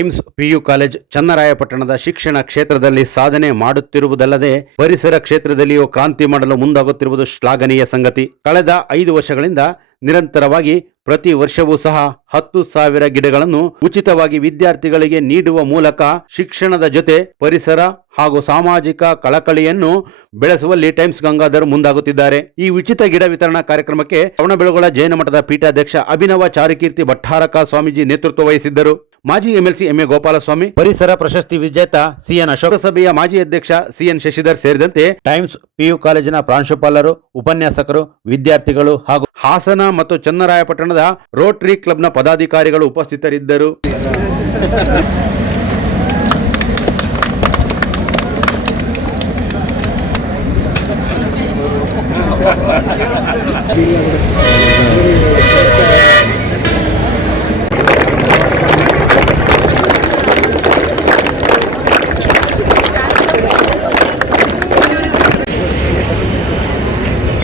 Times PU college ಚನ್ನರಾಯಪಟ್ಟಣದ ಶಿಕ್ಷಣ ಕ್ಷೇತ್ರದಲ್ಲಿ ಸಾಧನೆ ಮಾಡುತ್ತಿರುವುದಲ್ಲದೆ ಪರಿಸರ ಕ್ಷೇತ್ರದಲ್ಲಿಯೂ ಕ್ರಾಂತಿ ಮಾಡಲು ಮುಂದಾಗುತ್ತಿರುವುದು ಶ್ಲಾಘನೀಯ ಸಂಗತಿ. ಕಳೆದ 5 ವರ್ಷಗಳಿಂದ ನಿರಂತರವಾಗಿ ಪ್ರತಿ ವರ್ಷವೂ ಸಹ 10,000 ಗಿಡಗಳನ್ನು ಉಚಿತವಾಗಿ ವಿದ್ಯಾರ್ಥಿಗಳಿಗೆ ನೀಡುವ ಮೂಲಕ ಶಿಕ್ಷಣದ ಜೊತೆ ಪರಿಸರ ಹಾಗೂ ಸಾಮಾಜಿಕ ಕಳಕಳಿಯನ್ನು ಬೆಳೆಸುವಲ್ಲಿ ಟೈಮ್ಸ್ ಗಂಗಾಧರ್ ಮುಂದಾಗುತ್ತಿದ್ದಾರೆ. ಈ ಉಚಿತ ಗಿಡ ವಿತರಣಾ ಕಾರ್ಯಕ್ರಮಕ್ಕೆ ಶ್ರವಣಬೆಳಗೊಳ ಜೈನ ಮಠದ ಪೀಠಾಧ್ಯಕ್ಷ ಅಭಿನವ ಚಾರುಕೀರ್ತಿ ಭಟ್ಟಾರಕ ಸ್ವಾಮೀಜಿ ನೇತೃತ್ವ ವಹಿಸಿದ್ದರು. ಮಾಜಿ ಎಮ್ಎಲ್ಸಿ ಎಂಎ ಗೋಪಾಲಸ್ವಾಮಿ, ಪರಿಸರ ಪ್ರಶಸ್ತಿ ವಿಜೇತ ಸಿಎನ್ ಅಶೋಕ, ಸಭೆಯ ಮಾಜಿ ಅಧ್ಯಕ್ಷ ಸಿಎನ್ ಶಶಿಧರ್ ಸೇರಿದಂತೆ ಟೈಮ್ಸ್ ಪಿಯು ಕಾಲೇಜಿನ ಪ್ರಾಂಶುಪಾಲರು, ಉಪನ್ಯಾಸಕರು, ವಿದ್ಯಾರ್ಥಿಗಳು ಹಾಗೂ ಹಾಸನ ಮತ್ತು ಚನ್ನರಾಯಪಟ್ಟಣದ ರೋಟರಿ ಕ್ಲಬ್ನ ಪದಾಧಿಕಾರಿಗಳು ಉಪಸ್ಥಿತರಿದ್ದರು.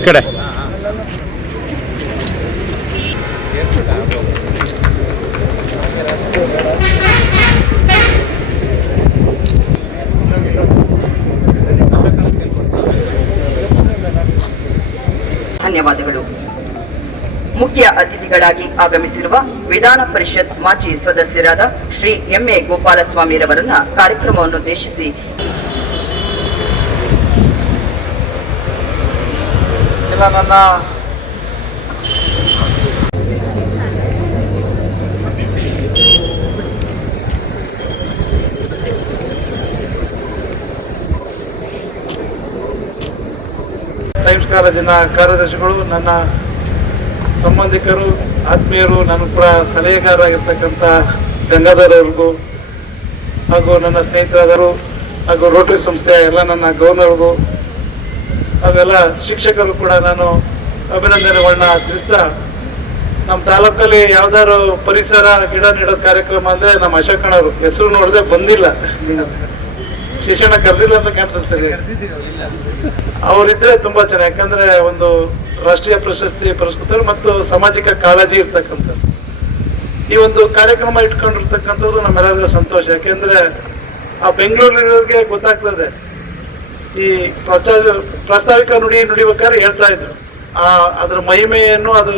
ಕಡೆ ಧನ್ಯವಾದಗಳು. ಮುಖ್ಯ ಅತಿಥಿಗಳಾಗಿ ಆಗಮಿಸಿರುವ ವಿಧಾನ ಪರಿಷತ್ ಮಾಜಿ ಸದಸ್ಯರಾದ ಶ್ರೀ ಎಂಎ ಗೋಪಾಲಸ್ವಾಮಿರವರನ್ನ ಕಾರ್ಯಕ್ರಮವನ್ನುದ್ದೇಶಿಸಿ ನನ್ನ ಟೈಮ್ಸ್ ಕಾಲೇಜಿನ ಕಾರ್ಯದರ್ಶಿಗಳು, ನನ್ನ ಸಂಬಂಧಿಕರು, ಆತ್ಮೀಯರು, ನನ್ನ ಕೂಡ ಸಲಹೆಗಾರರಾಗಿರ್ತಕ್ಕಂಥ ಗಂಗಾಧರ್ ಅವ್ರಿಗೂ ಹಾಗೂ ನನ್ನ ಸ್ನೇಹಿತರಾದರು ಹಾಗೂ ರೋಟರಿ ಸಂಸ್ಥೆಯ ಎಲ್ಲ ನನ್ನ ಗವರ್ನರ್ಗೂ ಹಾಗೆಲ್ಲ ಶಿಕ್ಷಕರು ಕೂಡ ನಾನು ಅಭಿನಂದನೆಗಳನ್ನ ತಿಳಿಸ್ತಾ, ನಮ್ಮ ತಾಲೂಕಲ್ಲಿ ಯಾವ್ದಾದ್ರು ಪರಿಸರ ಗಿಡ ನೀಡೋ ಕಾರ್ಯಕ್ರಮ ಅಂದ್ರೆ ನಮ್ಮ ಅಶೋಕಣ್ಣವರು ಹೆಸರು ನೋಡದೆ ಬಂದಿಲ್ಲ, ಶಿಕ್ಷಣ ಕರೆದಿಲ್ಲ ಅಂತ ಕಾಣ್ತದೆ. ಅವರಿದ್ರೆ ತುಂಬಾ ಚೆನ್ನಾಗಿ, ಯಾಕಂದ್ರೆ ಒಂದು ರಾಷ್ಟ್ರೀಯ ಪ್ರಶಸ್ತಿ ಪುರಸ್ಕೃತರು ಮತ್ತು ಸಾಮಾಜಿಕ ಕಾಳಜಿ ಇರ್ತಕ್ಕಂಥ ಈ ಒಂದು ಕಾರ್ಯಕ್ರಮ ಇಟ್ಕೊಂಡಿರ್ತಕ್ಕಂಥದ್ದು ನಮ್ಮೆಲ್ಲರಿಗೂ ಸಂತೋಷ. ಯಾಕೆಂದ್ರೆ ಆ ಬೆಂಗಳೂರಿನವ್ರಿಗೆ ಗೊತ್ತಾಗ್ತದೆ, ಈ ಪ್ರಾಸ್ತಾವಿಕ ನುಡಿಬೇಕಾದ್ರೆ ಹೇಳ್ತಾ ಇದ್ರು ಅದ್ರ ಮಹಿಮೆಯನ್ನು, ಅದು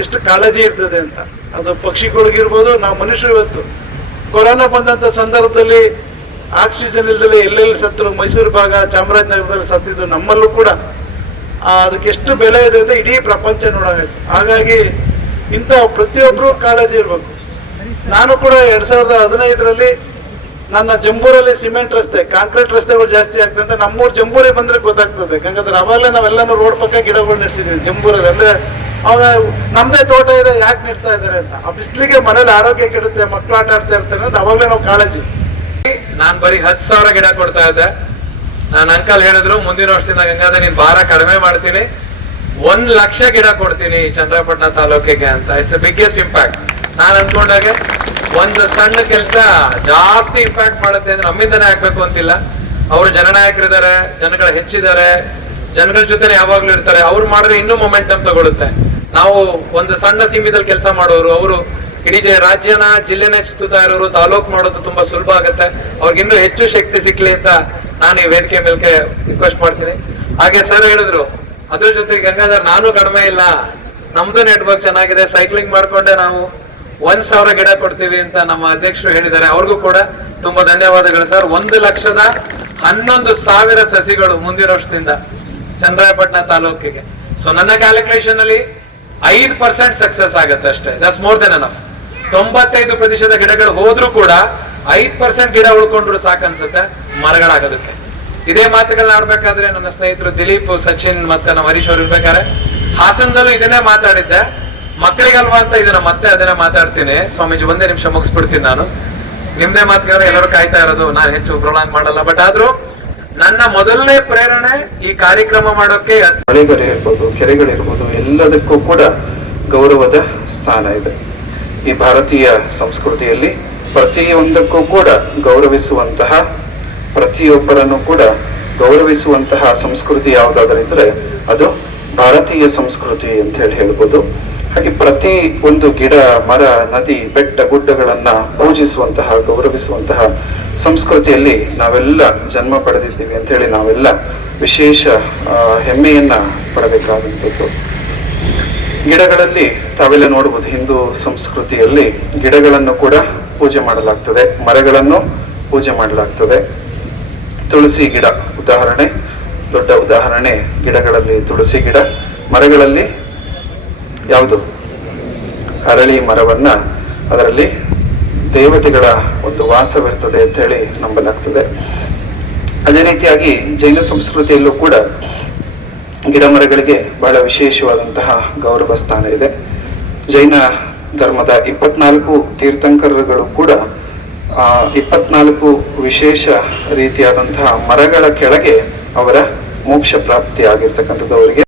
ಎಷ್ಟು ಕಾಳಜಿ ಇರ್ತದೆ ಅಂತ. ಅದು ಪಕ್ಷಿಗಳಿಗಿರ್ಬೋದು, ನಾವು ಮನುಷ್ಯರು ಇವತ್ತು ಕೊರೋನಾ ಬಂದಂತ ಸಂದರ್ಭದಲ್ಲಿ ಆಕ್ಸಿಜನ್ ಇಲ್ಲದೆ ಎಲ್ಲೆಲ್ಲಿ ಸತ್ತರು, ಮೈಸೂರು ಭಾಗ, ಚಾಮರಾಜನಗರದಲ್ಲಿ ಸತ್ತಿದ್ದು, ನಮ್ಮಲ್ಲೂ ಕೂಡ ಅದಕ್ಕೆ ಎಷ್ಟು ಬೆಲೆ ಇದೆ ಅಂತ ಇಡೀ ಪ್ರಪಂಚ ನೋಡಾಗುತ್ತೆ. ಹಾಗಾಗಿ ಇಂಥ ಪ್ರತಿಯೊಬ್ಬರು ಕಾಳಜಿ ಇರ್ಬೇಕು. ನಾನು ಕೂಡ 2015ರಲ್ಲಿ ನನ್ನ ಜಂಬೂರಲ್ಲಿ ಸಿಮೆಂಟ್ ರಸ್ತೆ, ಕಾಂಕ್ರೀಟ್ ರಸ್ತೆಗಳು ಜಾಸ್ತಿ ಆಗ್ತದೆ ಅಂತ ನಮ್ಮೂರು ಜಂಬೂರಿಗೆ ಬಂದ್ರೆ ಗೊತ್ತಾಗ್ತದೆ. ಯಾಕಂದ್ರೆ ಅವಾಗಲೇ ನಾವೆಲ್ಲಾನು ರೋಡ್ ಪಕ್ಕ ಗಿಡಗಳು ನೆಡ್ಸಿದ್ವಿ ಜಂಬೂರಲ್ಲಿ. ಅಂದ್ರೆ ಅವಾಗ ನಮ್ದೇ ತೋಟ ಇದೆ, ಯಾಕೆ ನೆಡ್ತಾ ಇದ್ದಾರೆ ಅಂತ. ಆ ಬಿಸಿಲಿಗೆ ಮನೇಲಿ ಆರೋಗ್ಯ ಕೆಡುತ್ತೆ, ಮಕ್ಕಳು ಆಟ ಆಡ್ತಾ ಇರ್ತಾರೆ ಅಂತ ಅವಾಗಲೇ ನಾವು ಕಾಳಜಿ. ನಾನ್ ಬರೀ 10,000 ಗಿಡ ಕೊಡ್ತಾ ಇದ್ದೆ. ನಾನು ಅಂಕಲ್ ಹೇಳಿದ್ರು, ಮುಂದಿನ ವರ್ಷದಿಂದ ಗಂಗಾಧರ್ ನೀನ್ ಭಾರ ಕಡಿಮೆ ಮಾಡ್ತೀನಿ, 1,00,000 ಗಿಡ ಕೊಡ್ತೀನಿ ಚನ್ನರಾಯಪಟ್ಟಣ ತಾಲೂಕಿಗೆ ಅಂತ. It's biggest impact. ನಾನು ಅನ್ಕೊಂಡಾಗೆ ಒಂದು ಸಣ್ಣ ಕೆಲಸ ಜಾಸ್ತಿ ಇಂಪ್ಯಾಕ್ಟ್ ಮಾಡುತ್ತೆ ಅಂದ್ರೆ ನಮ್ಮಿಂದನೇ ಆಗ್ಬೇಕು ಅಂತಿಲ್ಲ. ಅವರು ಜನನಾಯಕರಿದ್ದಾರೆ, ಜನಗಳು ಹೆಚ್ಚಿದ್ದಾರೆ, ಜನಗಳ ಜೊತೆ ಯಾವಾಗ್ಲೂ ಇರ್ತಾರೆ. ಅವ್ರು ಮಾಡಿದ್ರೆ ಇನ್ನೂ ಮೊಮೆಂಟಮ್ ತಗೊಳುತ್ತೆ. ನಾವು ಒಂದು ಸಣ್ಣ ಸೀಮಿತದಲ್ಲಿ ಕೆಲಸ ಮಾಡೋರು, ಅವರು ಇಡೀ ರಾಜ್ಯನ ಜಿಲ್ಲೆನೇ ಸುತ್ತಾ ಇರೋರು, ತಾಲೂಕು ಮಾಡೋದು ತುಂಬಾ ಸುಲಭ ಆಗುತ್ತೆ. ಅವ್ರಿಗೆ ಇನ್ನೂ ಹೆಚ್ಚು ಶಕ್ತಿ ಸಿಕ್ಲಿ ಅಂತ ನಾನು ಈ ವೇದಿಕೆ ಮೇಲೆ ರಿಕ್ವೆಸ್ಟ್ ಮಾಡ್ತೀನಿ. ಹಾಗೆ ಸರ್ ಹೇಳಿದ್ರು, ಅದ್ರ ಜೊತೆಗೆ ಗಂಗಾಧರ್ ನಾನು ಕಡಿಮೆ ಇಲ್ಲ, ನಮ್ದು ನೆಟ್ವರ್ಕ್ ಚೆನ್ನಾಗಿದೆ, ಸೈಕ್ಲಿಂಗ್ ಮಾಡ್ಕೊಂಡೆ ನಾವು 1,000 ಗಿಡ ಕೊಡ್ತೀವಿ ಅಂತ ನಮ್ಮ ಅಧ್ಯಕ್ಷರು ಹೇಳಿದ್ದಾರೆ. ಅವ್ರಿಗೂ ಕೂಡ ತುಂಬಾ ಧನ್ಯವಾದಗಳು ಸರ್. 1,11,000 ಸಸಿಗಳು ಮುಂದಿನ ವರ್ಷದಿಂದ ಚನ್ನರಾಯಪಟ್ಟಣ ತಾಲೂಕಿಗೆ. ಸೊ ನನ್ನ ಕ್ಯಾಲ್ಕುಲೇಷನ್ ಅಲ್ಲಿ 5% ಸಕ್ಸಸ್ ಆಗುತ್ತೆ ಅಷ್ಟೇ. That's more than enough. 95% ಗಿಡಗಳು ಹೋದ್ರೂ ಕೂಡ 5% ಗಿಡ ಉಳ್ಕೊಂಡ್ರು ಸಾಕನ್ಸುತ್ತೆ ಮರಗಳಾಗೋದಕ್ಕೆ. ಇದೇ ಮಾತುಗಳನ್ನ ಆಡ್ಬೇಕಾದ್ರೆ ನನ್ನ ಸ್ನೇಹಿತರು ದಿಲೀಪ್, ಸಚಿನ್ ಮತ್ತೆ ನಮ್ಮ ಹರೀಶ್ ಅವ್ರು ಇರ್ಬೇಕಾದ್ರೆ ಹಾಸನದಲ್ಲೂ ಇದನ್ನೇ ಮಾತಾಡಿದ್ದೆ. ಮಕ್ಕಳಿಗಲ್ವಾ ಅಂತ ಇದನ್ನ ಮತ್ತೆ ಅದನ್ನೇ ಮಾತಾಡ್ತೀನಿ. ಸ್ವಾಮೀಜಿ ಒಂದೇ ನಿಮಿಷ ಮುಗಿಸ್ಬಿಡ್ತೀನಿ. ನಾನು ನಿಮ್ದೇ ಮಾತುಗಾರ, ಎಲ್ಲರೂ ಕಾಯ್ತಾ ಇರೋದು, ನಾನು ಹೆಚ್ಚು ಪ್ರೊಲಾಂಗ್ ಮಾಡಲ್ಲ. ಬಟ್ ಆದ್ರೂ ನನ್ನ ಮೊದಲನೇ ಪ್ರೇರಣೆ ಈ ಕಾರ್ಯಕ್ರಮ ಮಾಡೋಕೆ ಮಳೆಗಳಿರ್ಬೋದು, ಕೆರೆಗಳಿರ್ಬೋದು, ಎಲ್ಲದಕ್ಕೂ ಕೂಡ ಗೌರವದ ಸ್ಥಾನ ಇದೆ. ಈ ಭಾರತೀಯ ಸಂಸ್ಕೃತಿಯಲ್ಲಿ ಪ್ರತಿಯೊಂದಕ್ಕೂ ಕೂಡ ಗೌರವಿಸುವಂತಹ, ಪ್ರತಿಯೊಬ್ಬರನ್ನು ಕೂಡ ಗೌರವಿಸುವಂತಹ ಸಂಸ್ಕೃತಿ ಯಾವುದಾದ್ರೂ ಇದ್ರೆ ಅದು ಭಾರತೀಯ ಸಂಸ್ಕೃತಿ ಅಂತ ಹೇಳ್ಬೋದು. ಹಾಗೆ ಪ್ರತಿ ಒಂದು ಗಿಡ, ಮರ, ನದಿ, ಬೆಟ್ಟ, ಗುಡ್ಡಗಳನ್ನ ಪೂಜಿಸುವಂತಹ, ಗೌರವಿಸುವಂತಹ ಸಂಸ್ಕೃತಿಯಲ್ಲಿ ನಾವೆಲ್ಲ ಜನ್ಮ ಪಡೆದಿದ್ದೀವಿ ಅಂತ ಹೇಳಿ ನಾವೆಲ್ಲ ವಿಶೇಷ ಹೆಮ್ಮೆಯನ್ನ ಪಡಬೇಕಾದಂಥದ್ದು. ಗಿಡಗಳಲ್ಲಿ ತಾವೆಲ್ಲ ನೋಡಬಹುದು, ಹಿಂದೂ ಸಂಸ್ಕೃತಿಯಲ್ಲಿ ಗಿಡಗಳನ್ನು ಕೂಡ ಪೂಜೆ ಮಾಡಲಾಗ್ತದೆ, ಮರಗಳನ್ನು ಪೂಜೆ ಮಾಡಲಾಗ್ತದೆ. ತುಳಸಿ ಗಿಡ ಉದಾಹರಣೆ, ದೊಡ್ಡ ಉದಾಹರಣೆ. ಗಿಡಗಳಲ್ಲಿ ತುಳಸಿ ಗಿಡ, ಮರಗಳಲ್ಲಿ ಯಾವುದು? ಅರಳಿ ಮರವನ್ನ, ಅದರಲ್ಲಿ ದೇವತೆಗಳ ಒಂದು ವಾಸವಿರ್ತದೆ ಅಂತ ಹೇಳಿ ನಂಬಲಾಗ್ತದೆ. ಅದೇ ರೀತಿಯಾಗಿ ಜೈನ ಸಂಸ್ಕೃತಿಯಲ್ಲೂ ಕೂಡ ಗಿಡ ಮರಗಳಿಗೆ ಬಹಳ ವಿಶೇಷವಾದಂತಹ ಗೌರವ ಸ್ಥಾನ ಇದೆ. ಜೈನ ಧರ್ಮದ 24 ತೀರ್ಥಂಕರಗಳು ಕೂಡ 24 ವಿಶೇಷ ರೀತಿಯಾದಂತಹ ಮರಗಳ ಕೆಳಗೆ ಅವರ ಮೋಕ್ಷ ಪ್ರಾಪ್ತಿ ಆಗಿರ್ತಕ್ಕಂಥದ್ದು ಅವರಿಗೆ